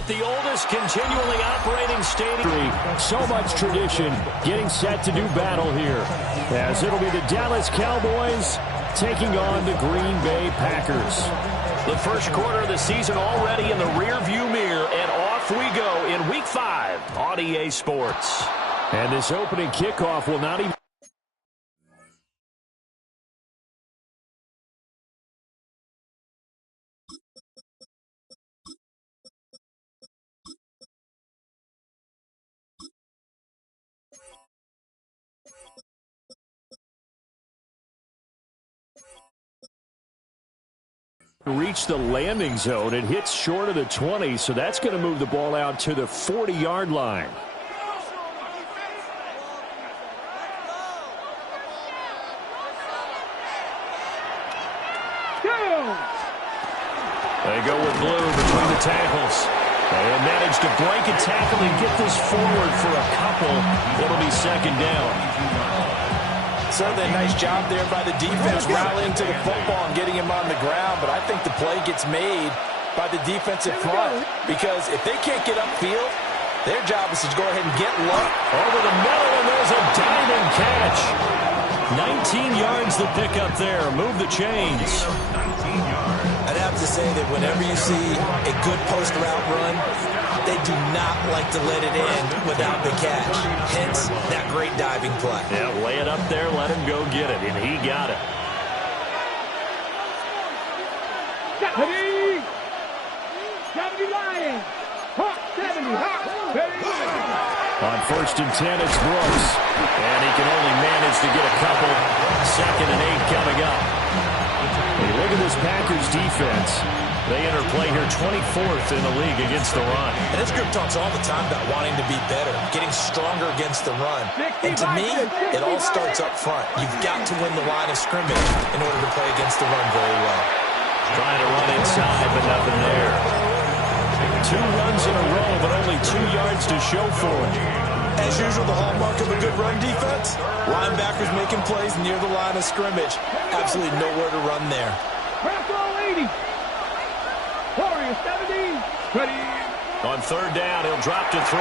at the oldest continually operating stadium. So much tradition getting set to do battle here, as it'll be the Dallas Cowboys taking on the Green Bay Packers. The first quarter of the season already in the rearview mirror, and off we go in Week 5 on EA Sports. And this opening kickoff will not even... reach the landing zone. It hits short of the 20, so that's going to move the ball out to the 40-yard line. They go with blue between the tackles. They manage to break a tackle and get this forward for a couple. It'll be second down. Certainly a nice job there by the defense rallying to the football and getting him on the ground, but I think the play gets made by the defensive front, because if they can't get upfield, their job is to go ahead and get low. Over the middle, and there's a diving catch. 19 yards the pickup there. Move the chains. I'd have to say that whenever you see a good post route run, they do not like to let it in without the catch. Hence, that great diving play. Yeah, lay it up there, let him go get it, and he got it. On 1st and 10, it's Brooks. And he can only manage to get a couple. 2nd and 8 coming up. Hey, look at this Packers defense. They enter play here 24th in the league against the run. And this group talks all the time about wanting to be better, getting stronger against the run. And to me, it all starts up front. You've got to win the line of scrimmage in order to play against the run very well. Trying to run inside, but nothing there. 2 runs in a row, but only 2 yards to show for it. As usual, the hallmark of a good run defense, linebackers making plays near the line of scrimmage. Absolutely nowhere to run there. On 3rd down, he'll drop to throw.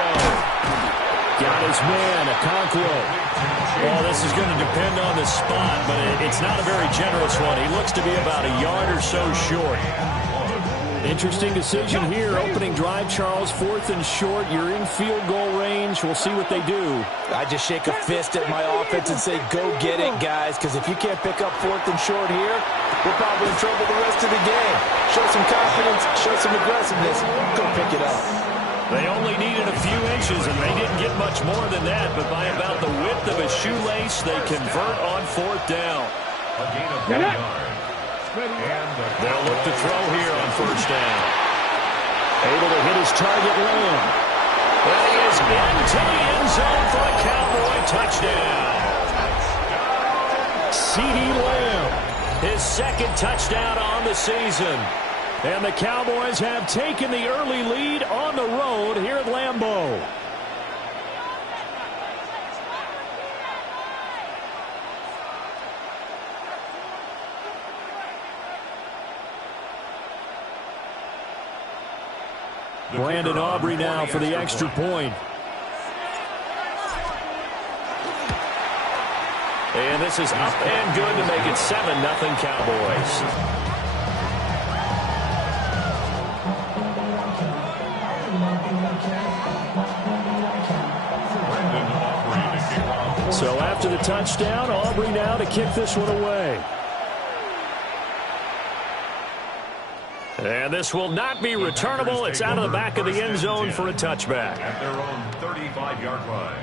Got his man, Okonkwo. Well, this is going to depend on the spot, but it's not a very generous one. He looks to be about a yard or so short. Interesting decision here. Opening drive, Charles. 4th and short. You're in field goal range. We'll see what they do. I just shake a fist at my offense and say, go get it, guys, because if you can't pick up 4th and short here, we're probably in trouble the rest of the game. Show some confidence, show some aggressiveness, go pick it up. They only needed a few inches, and they didn't get much more than that, but by about the width of a shoelace, they convert on 4th down. A gain of 1 yard. They'll look to throw here on 1st down. Able to hit his target, Lamb. And he is into the end zone for a Cowboy touchdown. CeeDee Lamb. His 2nd touchdown on the season. And the Cowboys have taken the early lead on the road here at Lambeau. Brandon Aubrey now for the extra point. And this is up and good to make it 7-0 Cowboys. So after the touchdown, Aubrey now to kick this one away. And this will not be returnable. It's out of the back of the end zone for a touchback. At their own 35-yard line.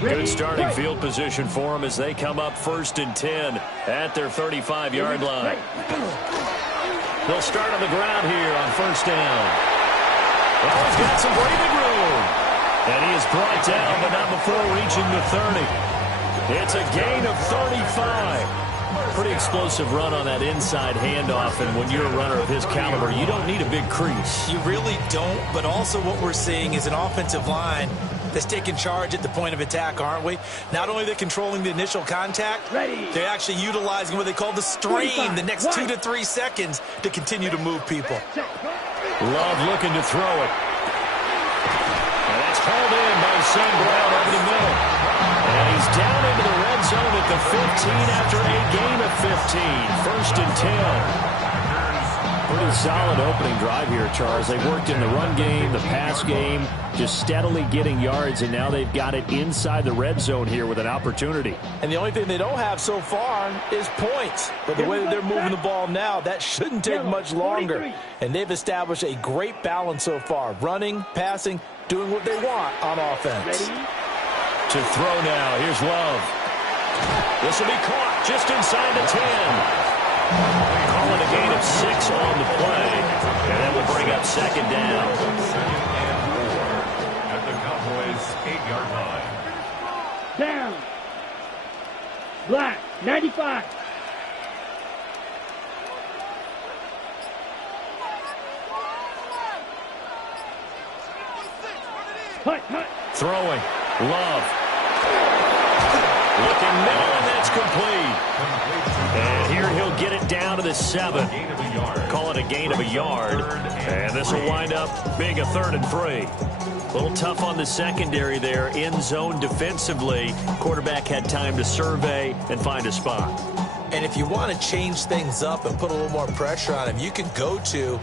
Good starting field position for them as they come up 1st and 10 at their 35-yard line. They'll start on the ground here on 1st down. Oh, he's got some breathing room. And he is brought down, but not before reaching the 30. It's a gain of 35. Pretty explosive run on that inside handoff, and when you're a runner of his caliber, you don't need a big crease. You really don't, but also what we're seeing is an offensive line Let's take in charge at the point of attack, aren't we? Not only are they controlling the initial contact, they're actually utilizing what they call the strain, the next 2 to 3 seconds to continue to move people. Love looking to throw it. And that's hauled in by St. Brown over the middle. And he's down into the red zone at the 15 after a gain of 15. First and 10. Pretty solid opening drive here, Charles. They worked in the run game, the pass game, just steadily getting yards, and now they've got it inside the red zone here with an opportunity. And the only thing they don't have so far is points. But the way that they're moving the ball now, that shouldn't take much longer. And they've established a great balance so far. Running, passing, doing what they want on offense. To throw now, here's Love. This will be caught just inside the 10. Call it a gain of 6 on the play, and that will bring up second down. Second and 4 at the Cowboys' 8-yard line. Down. Black, 95. Hut. Throwing. Love. Looking middle, and that's complete. And here he'll get it down to the 7. Call it a gain of a yard. And this will wind up being a 3rd and 3. A little tough on the secondary there. In zone defensively. Quarterback had time to survey and find a spot. And if you want to change things up and put a little more pressure on him, you can go to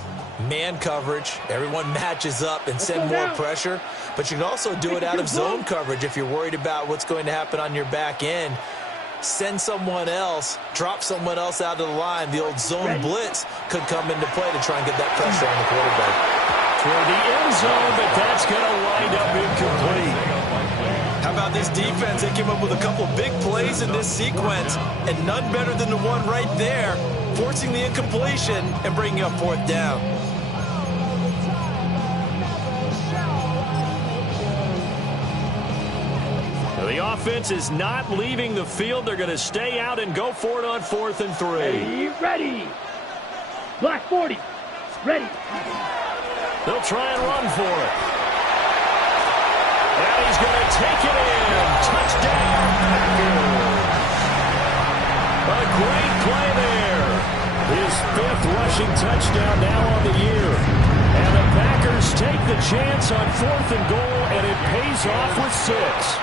man coverage. Everyone matches up and send more pressure. But you can also do it out of zone coverage if you're worried about what's going to happen on your back end. Send someone else, drop someone else out of the line. The old zone blitz could come into play to try and get that pressure on the quarterback. Toward the end zone, but that's going to wind up incomplete. How about this defense? They came up with a couple big plays in this sequence, and none better than the one right there, forcing the incompletion and bringing up 4th down. The offense is not leaving the field. They're going to stay out and go for it on 4th and 3. Ready. Black 40. Ready. They'll try and run for it. And he's going to take it in. Touchdown, Packers. A great play there. His 5th rushing touchdown now on the year. And the Packers take the chance on 4th and goal, and it pays off with 6.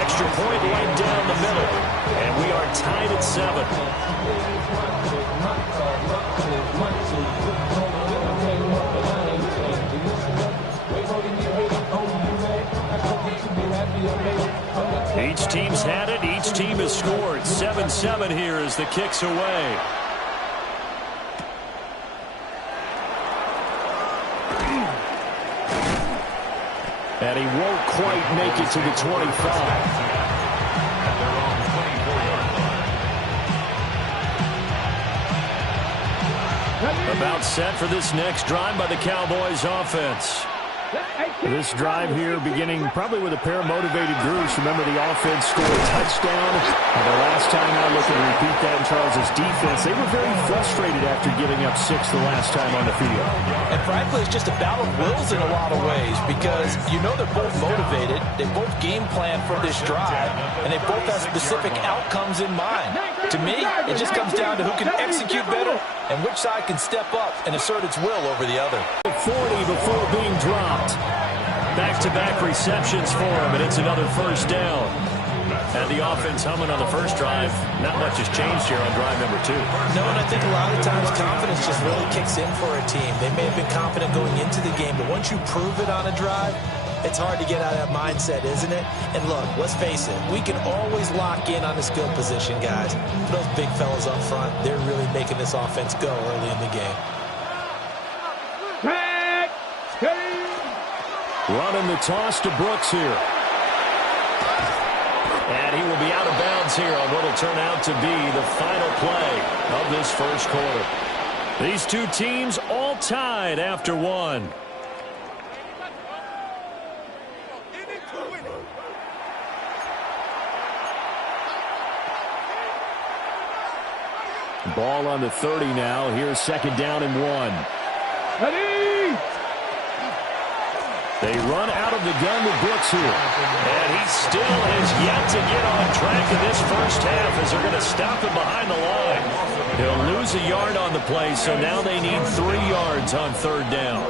Extra point right down the middle. And we are tied at 7. Each team's had it. Each team has scored. 7-7 here as the kick's away. And he won't quite make it to the 25. About set for this next drive by the Cowboys offense. This drive here beginning probably with a pair of motivated groups. Remember, the offense scored a touchdown. And the last time I look and repeat that in Charles's defense, they were very frustrated after giving up 6 the last time on the field. And frankly, it's just a battle of wills in a lot of ways because you know they're both motivated. They both game plan for this drive, and they both have specific outcomes in mind. To me, it just comes down to who can execute better and which side can step up and assert its will over the other. 40 before being dropped. Back-to-back receptions for him, and it's another 1st down. And the offense humming on the first drive. Not much has changed here on drive number 2. No, and I think a lot of times confidence just really kicks in for a team. They may have been confident going into the game, but once you prove it on a drive, it's hard to get out of that mindset, isn't it? And look, let's face it, we can always lock in on the skill position, guys. But those big fellas up front, they're really making this offense go early in the game. Running the toss to Brooks here. And he will be out of bounds here on what will turn out to be the final play of this first quarter. These two teams all tied after 1. Ball on the 30 now. Here's 2nd down and 1. Ready. They run out of from the gun with Brooks here. And he still has yet to get on track in this first half as they're going to stop him behind the line. He'll lose a yard on the play, so now they need 3 yards on third down.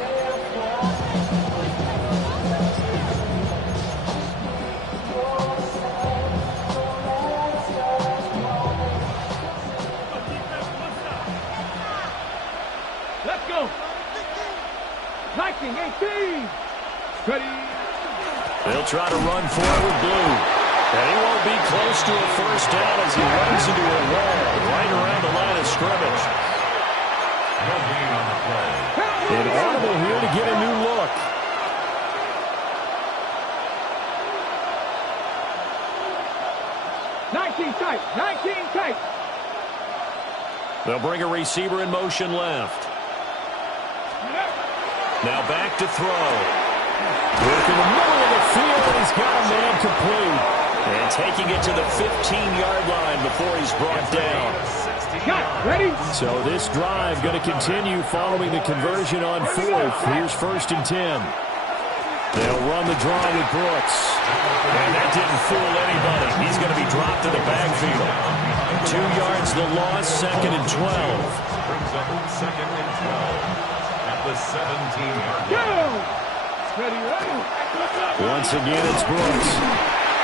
Let's go. 19, 18. Ready. They'll try to run forward blue. And he won't be close to a first down as he runs into a wall right around the line of scrimmage. No gain on the play. And audible here to get a new look. Tight. 19 tight. They'll bring a receiver in motion left. Now back to throw. Work in the middle of the field, and he's got a man complete. And taking it to the 15-yard line before he's brought down. Got it. Ready? So this drive going to continue following the conversion on fourth. Here's 1st and 10. They'll run the draw with Brooks. And that didn't fool anybody. He's going to be dropped to the backfield. 2 yards the loss, 2nd and 12. Brings up 2nd and 12 at the 17-yard line. Go! Ready. Once again, it's Brooks.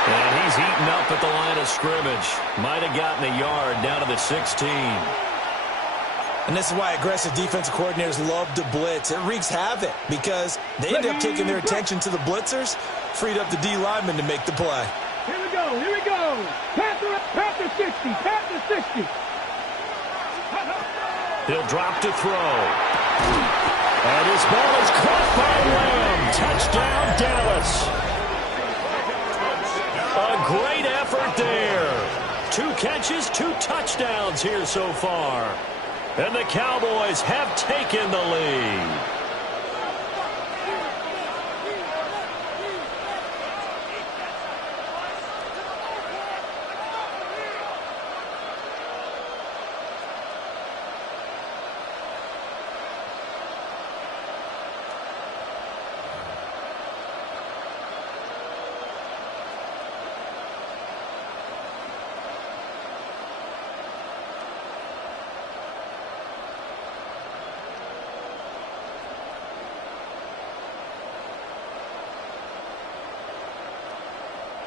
And he's eaten up at the line of scrimmage. Might have gotten a yard down to the 16. And this is why aggressive defensive coordinators love to blitz. It wreaks havoc because they end up taking their attention to the blitzers, freed up the D lineman to make the play. Here we go. Panther 60. Panther 60. He'll drop to throw. And his ball is caught by Lamb. Touchdown, Dallas. A great effort there. 2 catches, 2 touchdowns here so far. And the Cowboys have taken the lead.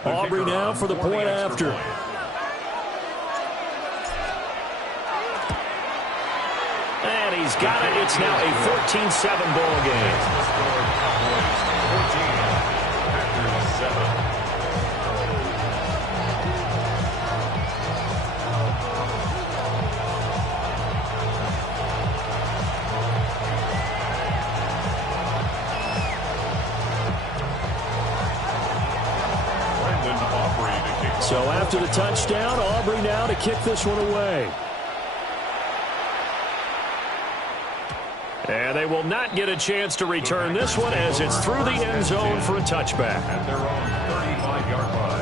Aubrey now for the point after. And he's got it. It's now a 14-7 ball game. 14 after 7. So after the touchdown, Aubrey now to kick this one away. And they will not get a chance to return this one as it's through the end zone for a touchback. At their own 35-yard line.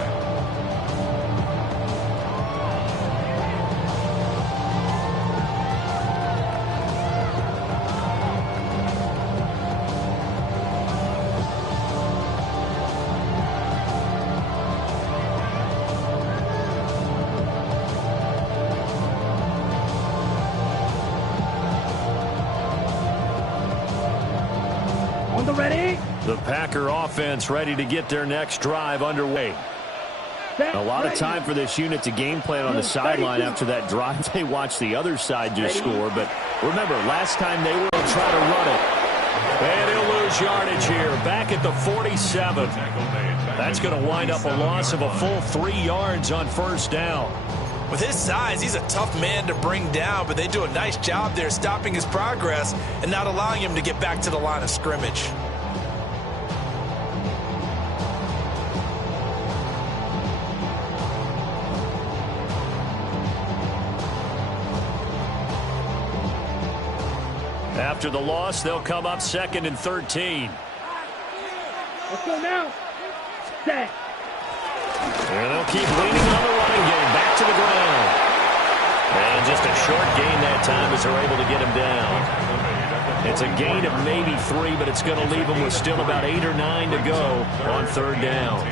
Ready? The Packer offense ready to get their next drive underway. A lot of time for this unit to game plan on the sideline after that drive. They watched the other side just score. But remember, last time they were going to try to run it. And he'll lose yardage here. Back at the 47. That's going to wind up a loss of a full 3 yards on first down. With his size, he's a tough man to bring down, but they do a nice job there stopping his progress and not allowing him to get back to the line of scrimmage. After the loss, they'll come up 2nd and 13. Let's go now. Set. And they'll keep leaning on the running game. Back to the ground. And just a short gain that time as they're able to get him down. It's a gain of maybe 3, but it's going to leave them with still about 8 or 9 to go on third down.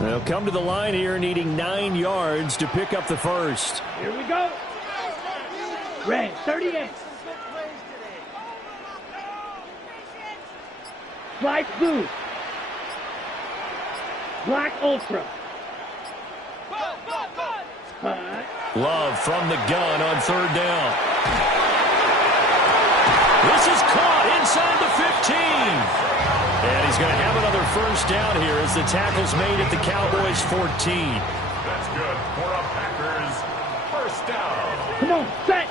They'll come to the line here needing 9 yards to pick up the first. Here we go. Red, 38. Black blue. Black ultra. Love from the gun on third down. This is caught inside the 15. And he's going to have another first down here as the tackle's made at the Cowboys' 14. That's good for a Packers first down. Come on, set.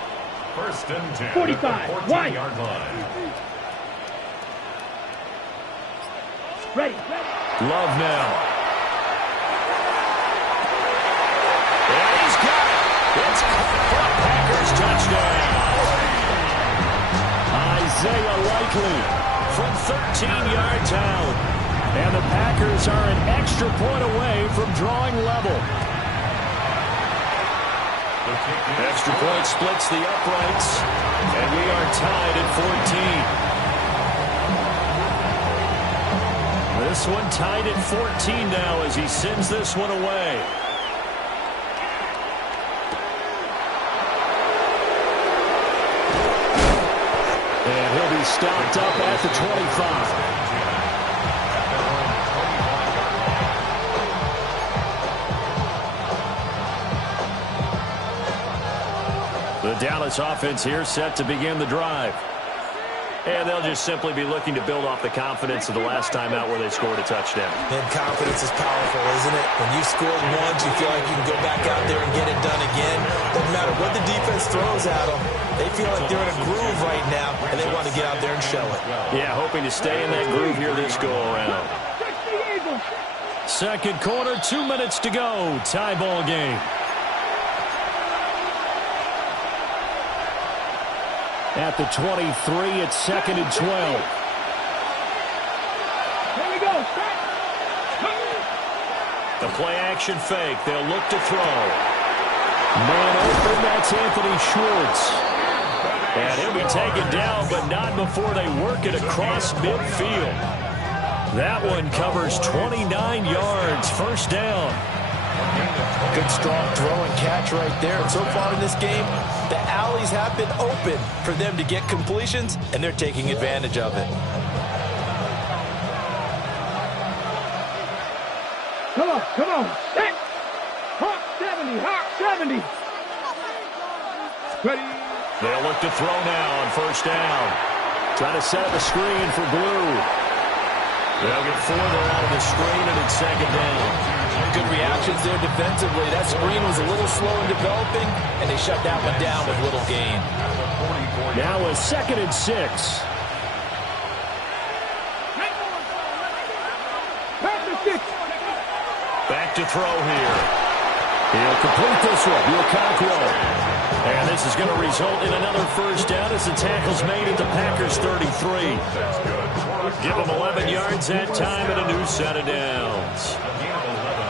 First and 10. 45. 14-yard line. Ready. Love now. And he's got it. It's for a Packers touchdown. Isaiah Likely from 13 yards out. And the Packers are an extra point away from drawing level. Extra point splits the uprights, and we are tied at 14. This one tied at 14 now as he sends this one away. And he'll be stopped up at the 25. The Dallas offense here set to begin the drive. And they'll just simply be looking to build off the confidence of the last time out where they scored a touchdown. And confidence is powerful, isn't it? When you scored once, you feel like you can go back out there and get it done again. Doesn't matter what the defense throws at them. They feel like they're in a groove right now, and they want to get out there and show it. Yeah, hoping to stay in that groove here this go-around. Second quarter, 2 minutes to go. Tie ball game. At the 23, it's second and 12. Here we go. The play action fake. They'll look to throw. Man open, that's Anthony Schwartz. And he'll be taken down, but not before they work it across midfield. That one covers 29 yards. First down. Good strong throw and catch right there. And so far in this game, the alleys have been open for them to get completions, and they're taking advantage of it. Come on. Set. Hawk 70. Hawk 70. Ready. They'll look to throw now on first down. Trying to set up a screen for Blue. They'll get 4 there out of the screen, and it's second down. Good reactions there defensively. That screen was a little slow in developing, and they shut that one down with little gain. Now a second and 6. Back to throw here. He'll complete this one. Lukaku. And this is going to result in another first down as the tackle's made at the Packers' 33. Give them 11 yards that time and a new set of downs.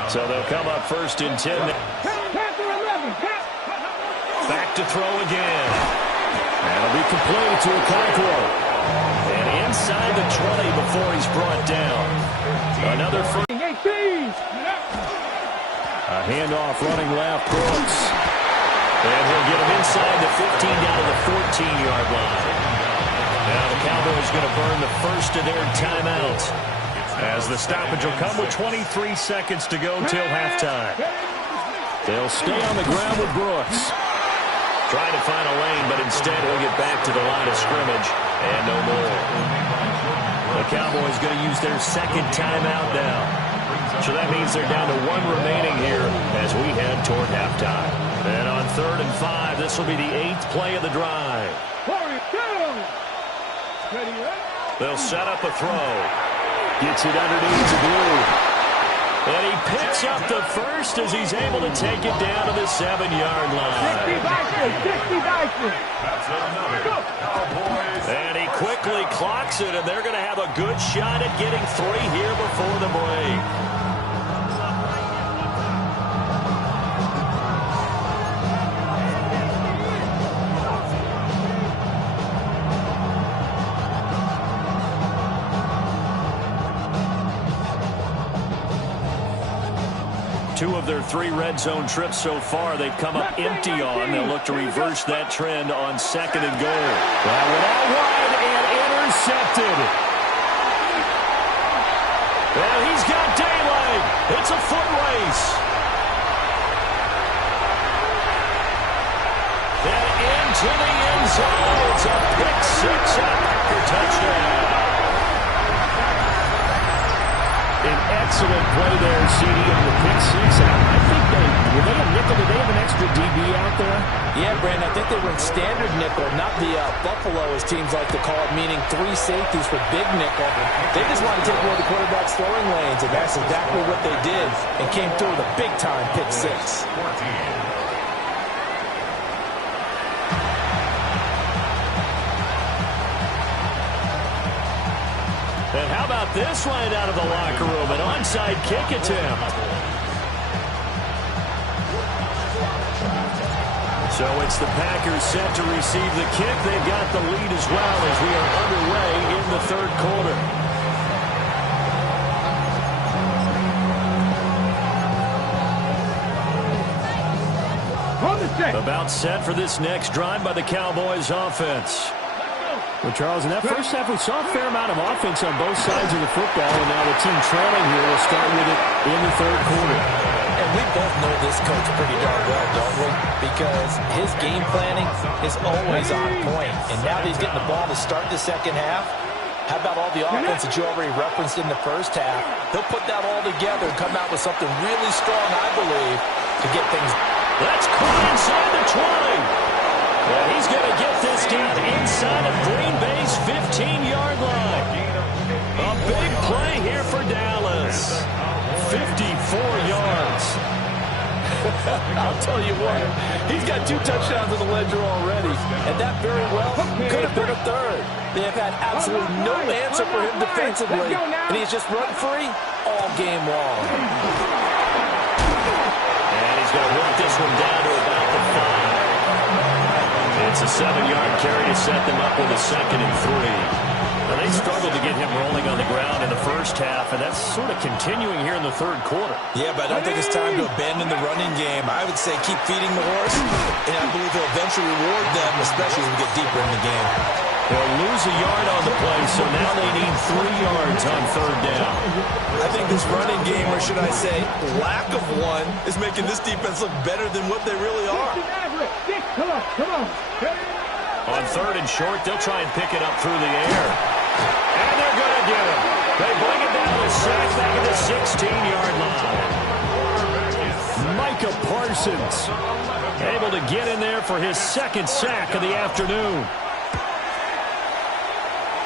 So they'll come up first and 10. Back to throw again. That'll be complete to Lukaku. And inside the 20 before he's brought down. Another first. A handoff running left, Brooks. And he'll get him inside the 15 down to the 14-yard line. Now the Cowboys going to burn the first of their timeouts, as the stoppage will come with 23 seconds to go till halftime. They'll stay on the ground with Brooks. Trying to find a lane, but instead he'll get back to the line of scrimmage and no more. The Cowboys going to use their second timeout now. So that means they're down to 1 remaining here as we head toward halftime. And on 3rd and 5, this will be the 8th play of the drive. They'll set up a throw. Gets it underneath to Blue. And he picks up the first as he's able to take it down to the 7-yard line. And he quickly clocks it, and they're going to have a good shot at getting 3 here before the break. 2 of their 3 red zone trips so far, they've come up empty on. They'll look to reverse that trend on 2nd and goal. That went out wide and intercepted. Well, he's got daylight. It's a foot race. And into the end zone. It's a pick 6 and a Packer touchdown. An excellent play there, CD, on the pick 6. And I think were they a nickel? Did they have an extra DB out there? Yeah, Brandon, I think they were in standard nickel, not the Buffalo, as teams like to call it, meaning 3 safeties for big nickel. They just wanted to take away the quarterback's throwing lanes, and that's exactly what they did, and came through with a big-time pick 6. And how about this right out of the locker room? An onside kick attempt. So it's the Packers set to receive the kick. They've got the lead as well as we are underway in the 3rd quarter. About set for this next drive by the Cowboys offense. Well, Charles, in that first half, we saw a fair amount of offense on both sides of the football, and now the team trailing here will start with it in the 3rd quarter. And we both know this coach pretty darn well, don't we? Because his game planning is always on point. And now that he's getting the ball to start the 2nd half, how about all the offense that you already referenced in the first half? He'll put that all together and come out with something really strong, I believe, to get things. That's caught inside the 20. Yeah, he's going to get this down inside of Green Bay's 15-yard line. A big play here for Dallas. 54 yards. I'll tell you what, he's got 2 touchdowns in the ledger already, and that very well could have been a 3rd. They have had absolutely no answer for him defensively, and he's just run free all game long. And he's going to work this one down to about the 5. It's a 7-yard carry to set them up with a 2nd and 3. Now, they struggled to get him rolling on the ground in the first half, and that's sort of continuing here in the 3rd quarter. Yeah, but I don't think it's time to abandon the running game. I would say keep feeding the horse, and I believe he'll eventually reward them, especially as we get deeper in the game. They'll lose a yard on the play, so now they need 3 yards on 3rd down. I think this running game, or should I say lack of one, is making this defense look better than what they really are. Come on. On 3rd and short, they'll try and pick it up through the air. And they're going to get it. They bring it down to sack back at the 16-yard line. Micah Parsons able to get in there for his 2nd sack of the afternoon.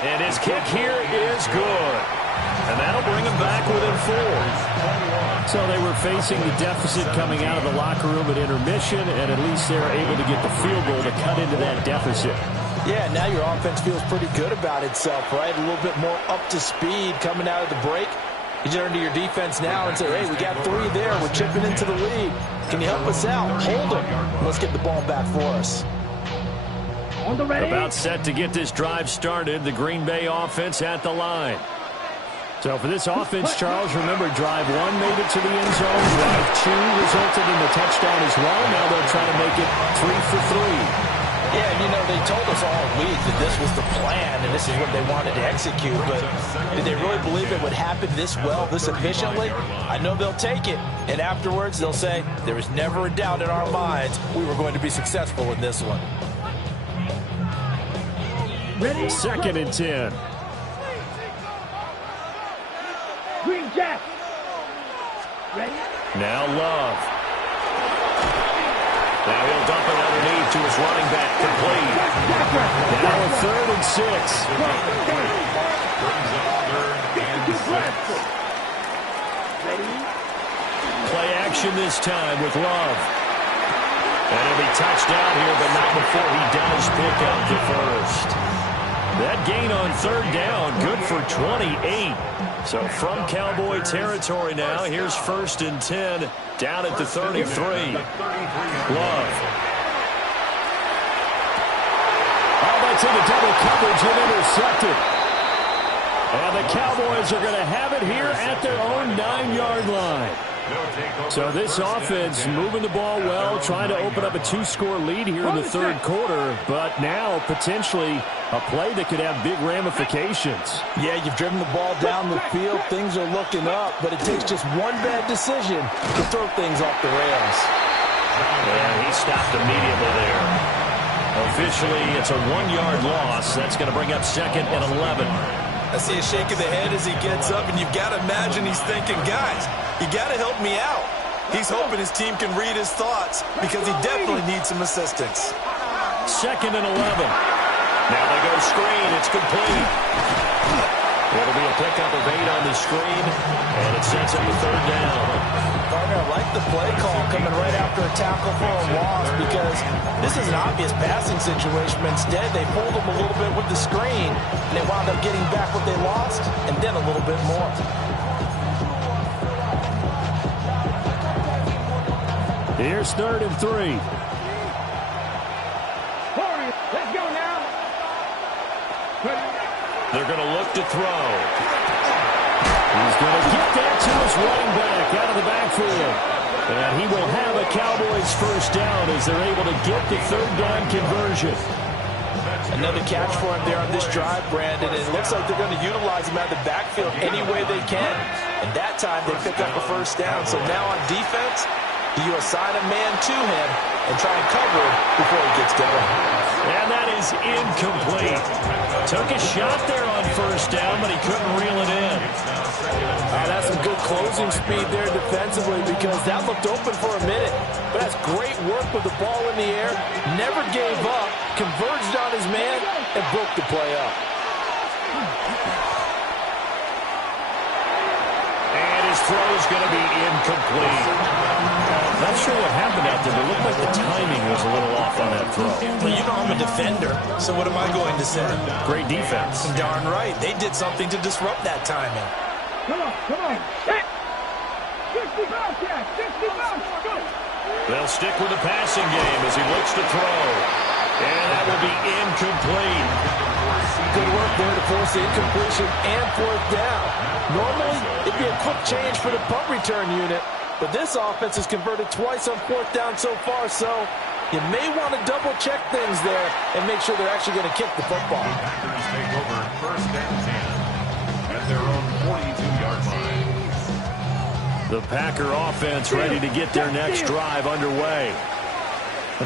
And his kick here is good. And that'll bring him back within 4. So they were facing the deficit coming out of the locker room at intermission, and at least they're able to get the field goal to cut into that deficit. Yeah, now your offense feels pretty good about itself, right? A little bit more up to speed coming out of the break. You turn to your defense now and say, hey, we got 3 there. We're chipping into the lead. Can you help us out? Hold them. Let's get the ball back for us. About set to get this drive started. The Green Bay offense at the line. So for this offense, Charles, remember, drive 1 made it to the end zone. Drive 2 resulted in the touchdown as well. Now they'll try to make it 3 for 3. Yeah, you know, they told us all week that this was the plan and this is what they wanted to execute, but did they really believe it would happen this well, this efficiently? I know they'll take it, and afterwards they'll say, there was never a doubt in our minds we were going to be successful in this one. Ready? 2nd and 10. Green Jack. Ready? Now Love. Now he'll dump it underneath to his running back, complete. Now a 3rd and 6. Play action this time with Love. And he'll be touched down here, but not before he does pick up the 1st. That gain on 3rd down, good for 28. So from Cowboy territory now, here's 1st and 10 down at the 33. Love. Oh, that's into double coverage and intercepted. And the Cowboys are going to have it here at their own 9-yard line. So this offense moving the ball well, trying to open up a 2-score lead here in the third quarter, but now potentially a play that could have big ramifications. Yeah, you've driven the ball down the field. Things are looking up, but it takes just one bad decision to throw things off the rails. And he stopped immediately there. Officially, it's a 1-yard loss. That's going to bring up 2nd and 11. I see a shake of the head as he gets up, and you've got to imagine he's thinking, guys, you got to help me out. He's hoping his team can read his thoughts because he definitely needs some assistance. 2nd and 11. Now they go screen. It's complete. It'll be a pickup of 8 on the screen, and it sets up a 3rd down. Partner, I like the play call coming right after a tackle for a loss because this is an obvious passing situation, but instead they pulled him a little bit with the screen, and they wound up getting back what they lost, and then a little bit more. Here's 3rd and 3. Let's go now. They're going to look to throw. He's going to get that to his running back out of the backfield. And he will have a Cowboys 1st down as they're able to get the 3rd down conversion. Another catch for him there on this drive, Brandon. And it looks like they're going to utilize him out of the backfield any way they can. And that time they pick up a 1st down. So now on defense, do you assign a man to him and try and cover him before he gets going? And that is incomplete. Took a shot there on 1st down, but he couldn't reel it in. That's some good closing speed there defensively because that looked open for a minute. But that's great work with the ball in the air. Never gave up, converged on his man, and broke the play up. And his throw is going to be incomplete. Not sure what happened out there, but it looked like the timing was a little off on that throw. Well, you know I'm a defender, so what am I going to say? Great defense. Darn right. They did something to disrupt that timing. Come on. Hit. 60 bounce, Jack. 60 bounce. Go. They'll stick with the passing game as he looks to throw. And that will be incomplete. Good work there to force the incompletion and 4th down. Normally, it'd be a quick change for the punt return unit, but this offense has converted twice on 4th down so far, so you may want to double-check things there and make sure they're actually going to kick the football. Packers take over 1st and 10 at their own 42-yard line. The Packer offense ready to get their next drive underway.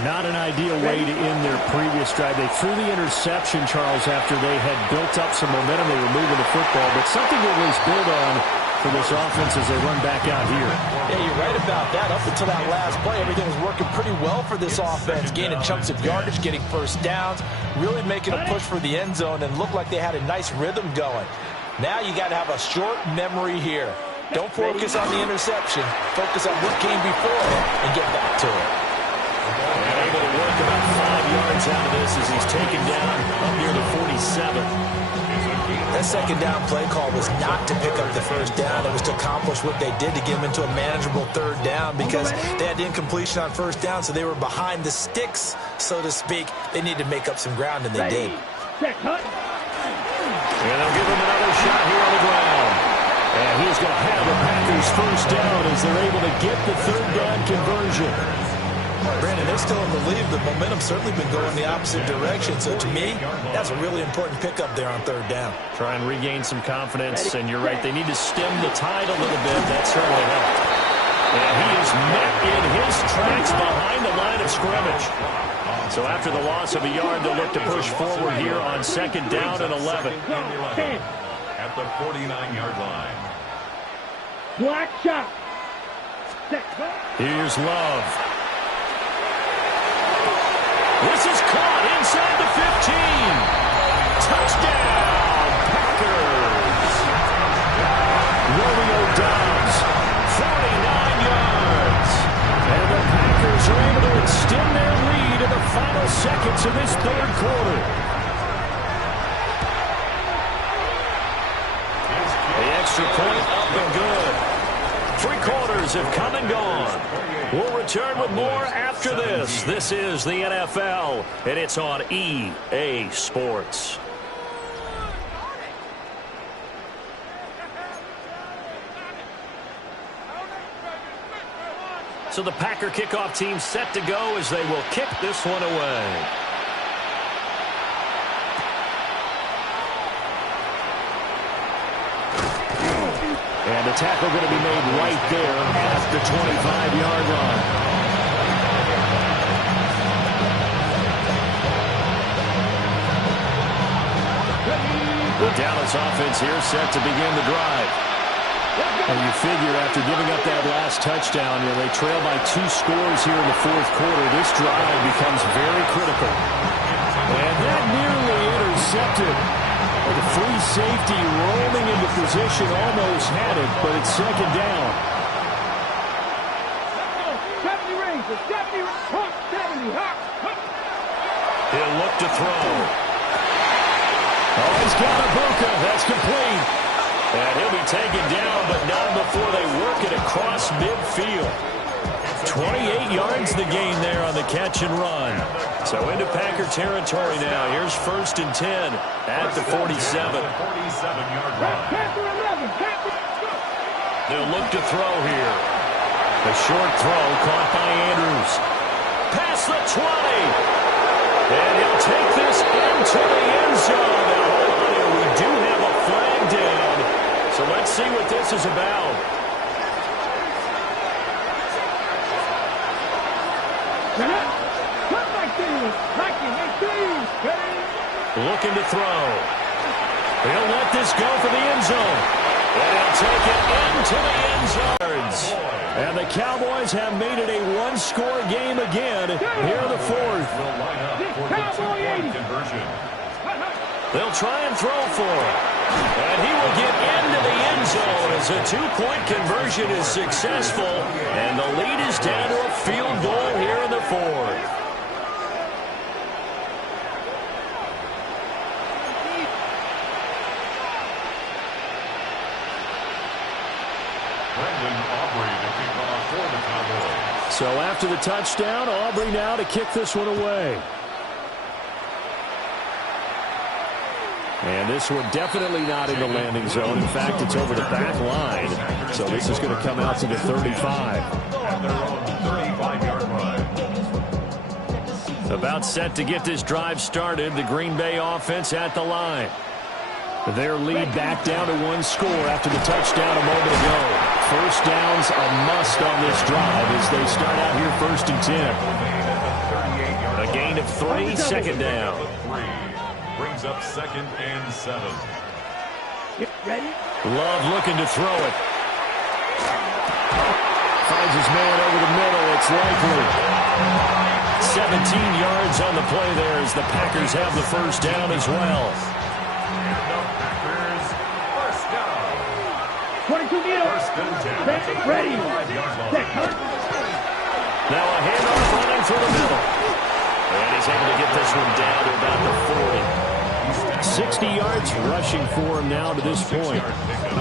Not an ideal way to end their previous drive. They threw the interception, Charles, after they had built up some momentum. They were moving the football, but something to at least build on for this offense as they run back out here. Yeah, you're right about that. Up until that last play, everything was working pretty well for this offense, gaining chunks of yardage, getting 1st downs, really making a push for the end zone, and looked like they had a nice rhythm going. Now you got to have a short memory here. Don't focus on the interception. Focus on what came before it and get back to it. And able to work about 5 yards out of this as he's taken down up near the 47. That 2nd down play call was not to pick up the 1st down. It was to accomplish what they did to get them into a manageable 3rd down because they had incompletion on 1st down, so they were behind the sticks, so to speak. They needed to make up some ground, and they did. Check, cut. And they'll give him another shot here on the ground. And he's going to have the Packers 1st down as they're able to get the 3rd down conversion. Brandon, they're still in the lead. The momentum's certainly been going the opposite direction. So to me, that's a really important pickup there on 3rd down. Try and regain some confidence. And you're right, they need to stem the tide a little bit. That certainly helped. And he is met in his tracks behind the line of scrimmage. So after the loss of a yard, they'll look to push forward here on 2nd down and 11. At the 49-yard line. Black shot. Here's Love. This is caught inside the 15. Touchdown, Packers. Romeo Doubs, 49 yards. And the Packers are able to extend their lead in the final seconds of this 3rd quarter. The extra point up and good. 3 quarters have come and gone. We'll return with more after this. This is the NFL, and it's on EA Sports. So the Packer kickoff team set to go as they will kick this one away. And the tackle going to be made right there at the 25-yard line. The Dallas offense here set to begin the drive. And you figure after giving up that last touchdown, they trail by 2 scores here in the fourth quarter. This drive becomes very critical. And that nearly intercepted. The free safety rolling into position, almost had it, but it's second down. 70 Rangers, 70 Hawks, 70 Hawks. He'll look to throw. Oh, he's got Ibuka. That's complete. And he'll be taken down, but not before they work it across midfield. 28 yards the gain there on the catch and run. So into Packer territory now. Here's 1st and 10 at the 47. 47-yard line. They'll look to throw here. A short throw caught by Andrews. Past the 20. And he'll take this into the end zone. Now, hold on here. We do have a flag down. So let's see what this is about. Looking to throw. He'll let this go for the end zone. And he'll take it into the end zone. And the Cowboys have made it a one-score game again here in the fourth. Will line up for the two-point conversion. They'll try and throw for it. And he will get into the end zone as a two-point conversion is successful. And the lead is down to a field goal here in the fourth. So after the touchdown, Aubrey now to kick this one away. And this one definitely not in the landing zone. In fact, it's over the back line. So this is going to come out to the 35. At their own 35-yard line. About set to get this drive started. The Green Bay offense at the line. Their lead back down to 1 score after the touchdown a moment ago. First down's a must on this drive as they start out here 1st and 10. A gain of 3, second down. Brings up 2nd and 7. Love looking to throw it. Finds his man over the middle. It's likely. 17 yards on the play there as the Packers have the first down as well. And the Packers first down. 22 meters. 1st and 10. Ready. Now a handoff running through the middle. And he's able to get this one down to about the 40. 60 yards rushing for him now to this point.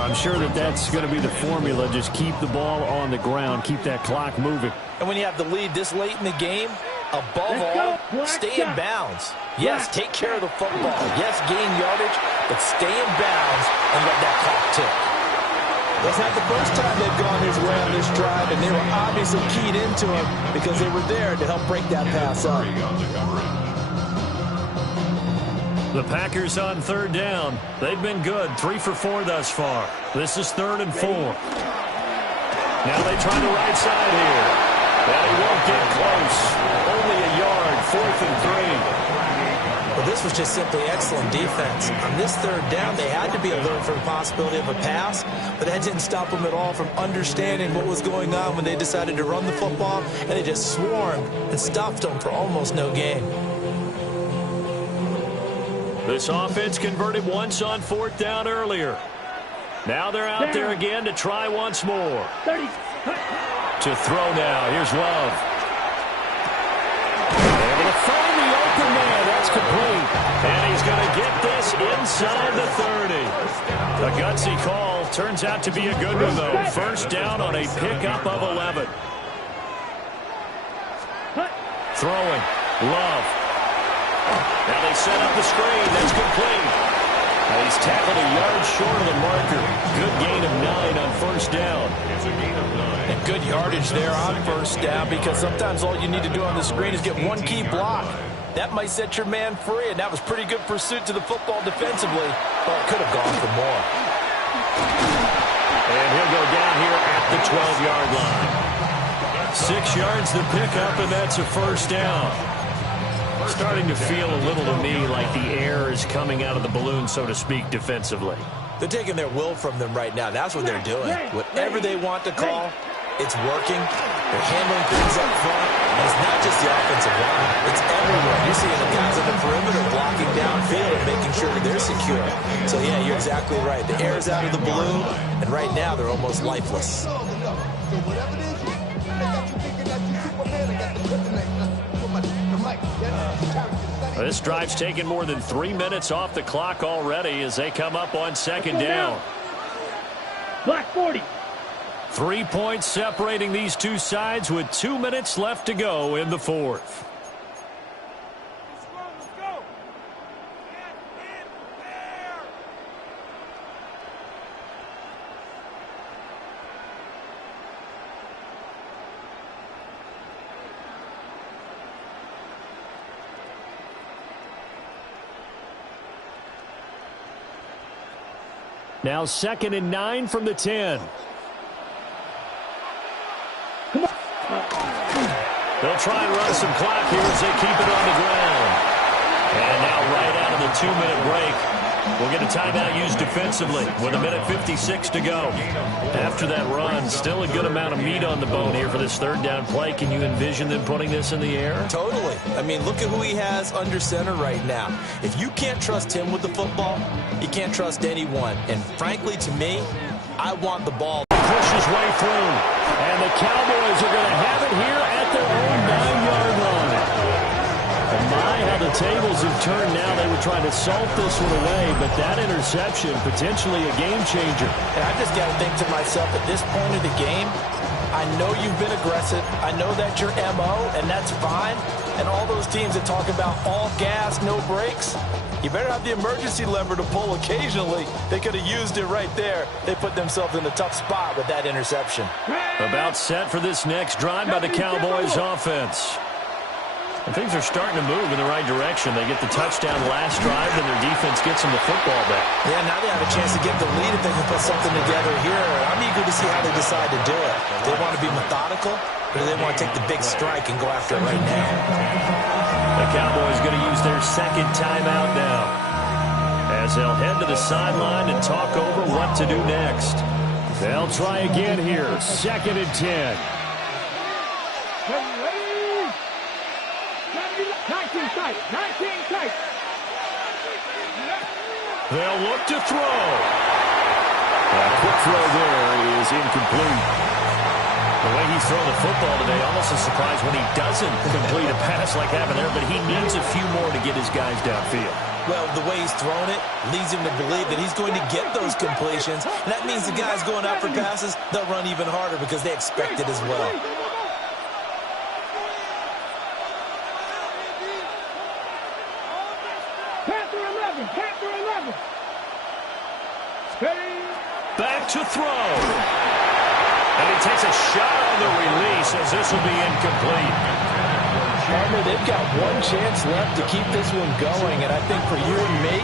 I'm sure that that's going to be the formula. Just keep the ball on the ground. Keep that clock moving. And when you have the lead this late in the game, above all, stay in bounds. Yes, take care of the football. Yes, gain yardage, but stay in bounds and let that clock tick. That's not the first time they've gone his way on this drive, and they were obviously keyed into him because they were there to help break that pass up. The Packers on 3rd down. They've been good, 3 for 4 thus far. This is 3rd and 4. Now they try the right side here. And he won't get close. Only a yard, 4th and 3. Well, this was just simply excellent defense. On this 3rd down, they had to be alert for the possibility of a pass, but that didn't stop them at all from understanding what was going on when they decided to run the football, and they just swarmed and stuffed them for almost no gain. This offense converted once on 4th down earlier. Now they're out there again to try once more. 30. To throw now. Here's Love. Able to find the open man. That's complete. And he's going to get this inside the 30. A gutsy call. Turns out to be a good one, though. First down on a pickup of 11. Throwing. Love. Now they set up the screen. That's complete. He's tackled a yard short of the marker. Good gain of 9 on first down. It's a gain of 9. And good yardage there on first down, because sometimes all you need to do on the screen is get one key block. That might set your man free, and that was pretty good pursuit to the football defensively, but it could have gone for more. And he'll go down here at the 12-yard line. 6 yards to pick up, and that's a first down. Starting to feel a little to me like the air is coming out of the balloon, so to speak, defensively. They're taking their will from them right now. That's what they're doing. Whatever they want to call, it's working. They're handling things up front. And it's not just the offensive line. It's everywhere. You're seeing the guys on the perimeter blocking downfield and making sure that they're secure. So, yeah, you're exactly right. The air is out of the balloon, and right now they're almost lifeless. This drive's taken more than 3 minutes off the clock already as they come up on second down. Black 40. 3 points separating these two sides with 2 minutes left to go in the fourth. Now 2nd and 9 from the 10. They'll try and run some clock here as they keep it on the ground. And now right out of the 2-minute break, we'll get a timeout used defensively with 1:56 to go. After that run, still a good amount of meat on the bone here for this third down play. Can you envision them putting this in the air? Totally. I mean, look at who he has under center right now. If you can't trust him with the football, you can't trust anyone. And frankly, to me, I want the ball. Push his way through. And the Cowboys are going to have it here at their own 9-yard line. And my, how the tables have turned now. They were trying to salt this one away, but that interception, potentially a game changer. And I just got to think to myself, at this point of the game, I know you've been aggressive. I know that's your MO, and that's fine. And all those teams that talk about all gas, no brakes, you better have the emergency lever to pull occasionally. They could have used it right there. They put themselves in a tough spot with that interception. About set for this next drive by the Cowboys offense. And things are starting to move in the right direction. They get the touchdown last drive, and their defense gets them the football back. Yeah, now they have a chance to get the lead if they can put something together here. I'm eager to see how they decide to do it. Do they want to be methodical, or do they want to take the big strike and go after it right now? The Cowboys going to use their second timeout now, as they'll head to the sideline and talk over what to do next. They'll try again here, 2nd and 10. 19 tight. 19 tight. They'll look to throw. A quick throw there is incomplete. The way he's thrown the football today, almost a surprise when he doesn't complete a pass like happened there, but he needs a few more to get his guys downfield. Well, the way he's thrown it leads him to believe that he's going to get those completions. And that means the guys going out for passes, they'll run even harder because they expect it as well. Panther 11. Steady. Back to throw. And he takes a shot on the release as this will be incomplete. Partner, they've got one chance left to keep this one going, and I think for you and me,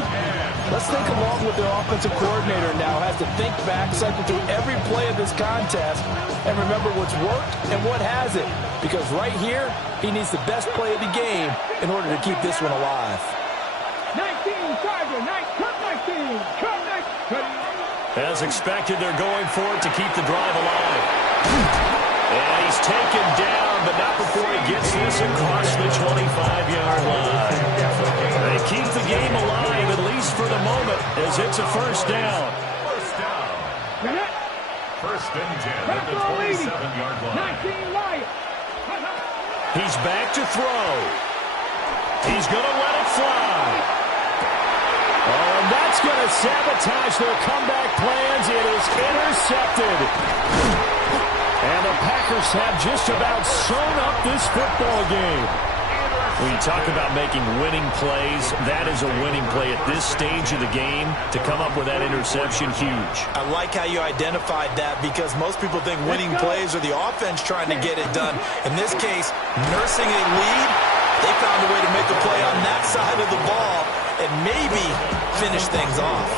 let's think along with their offensive coordinator now, has to think back, cycle through every play of this contest, and remember what's worked and what hasn't. Because right here, he needs the best play of the game in order to keep this one alive. 19, Tiger, 19, cut 19. As expected, they're going for it to keep the drive alive. And he's taken down, but not before he gets this across the 25-yard line. They keep the game alive, at least for the moment, as it's a first down. First and 10 at the 27-yard line. 19 Lions. He's back to throw. He's going to let it fly. Oh, and that's going to sabotage their comeback plans. It is intercepted. And the Packers have just about sewn up this football game. When you talk about making winning plays, that is a winning play at this stage of the game. To come up with that interception, huge. I like how you identified that, because most people think winning plays are the offense trying to get it done. In this case, nursing a lead, they found a way to make a play on that side of the ball and maybe finish things off.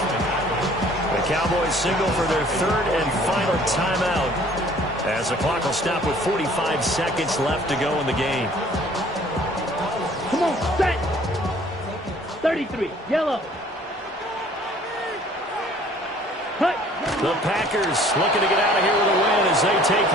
The Cowboys signal for their third and final timeout as the clock will stop with 45 seconds left to go in the game. Come on, set. 33, yellow. Cut. The Packers looking to get out of here with a win as they take